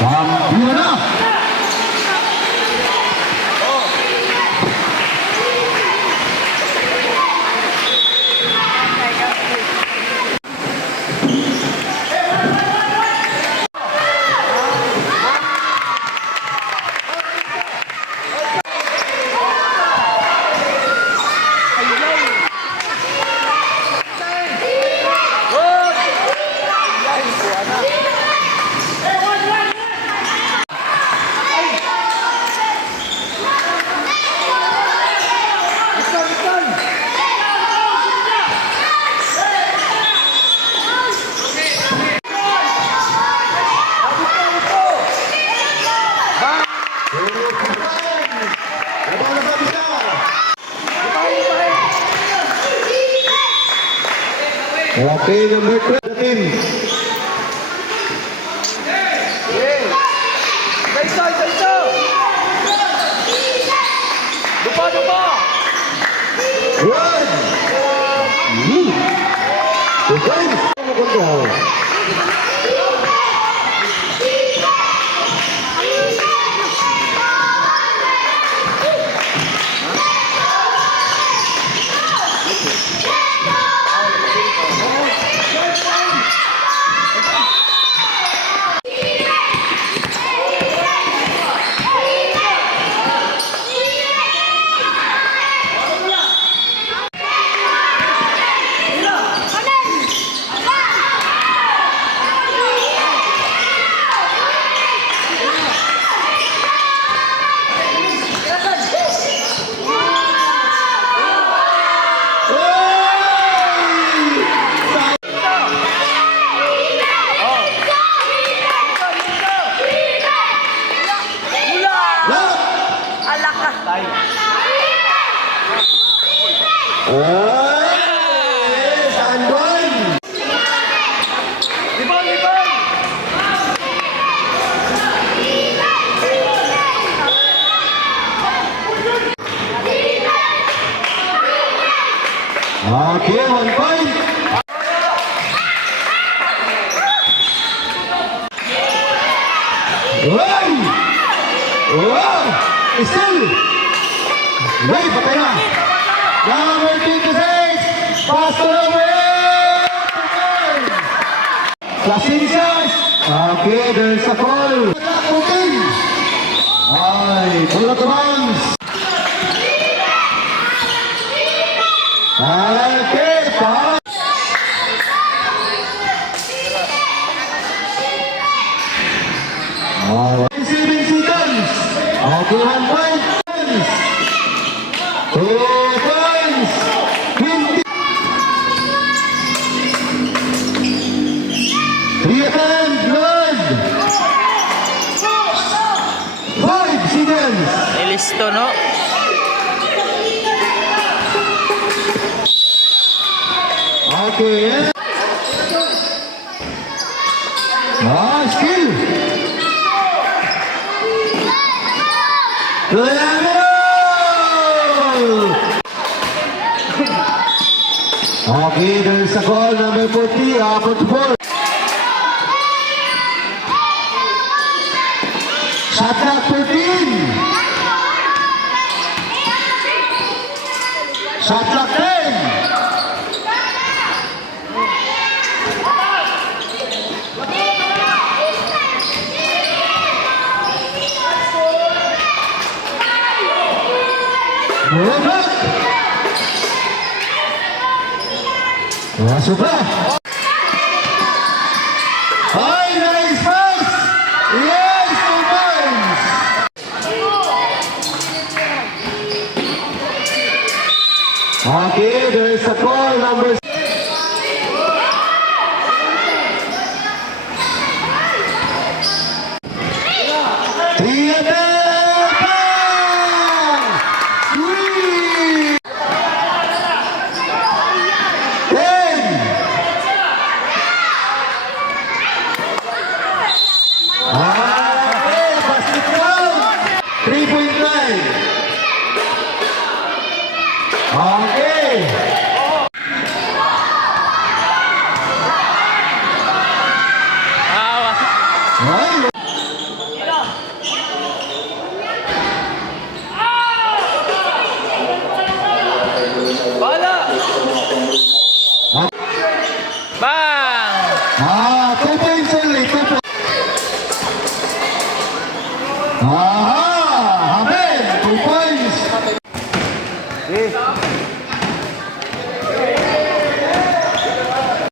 Kampiyon na! Okay, number 12. Dupa! One. Okay, 1 point. Wow! Still! Wait, patay na! Number 26! Pass to number 8! Placencias! Okay, there's a call! Okay! Ay, pull to bounds! Okay, pass! Alright. 7 seconds! Okay, 1 point! 2 points! 20! 300! 5 seconds! Listo, no? Okay. Skill! Okay, there's a goal, number 40, 44. Shot clock 13. Shot clock 10. Masuk lah. Hai, nice pass. Yes, 2 points. Okay, there is a call, number 6. Okay.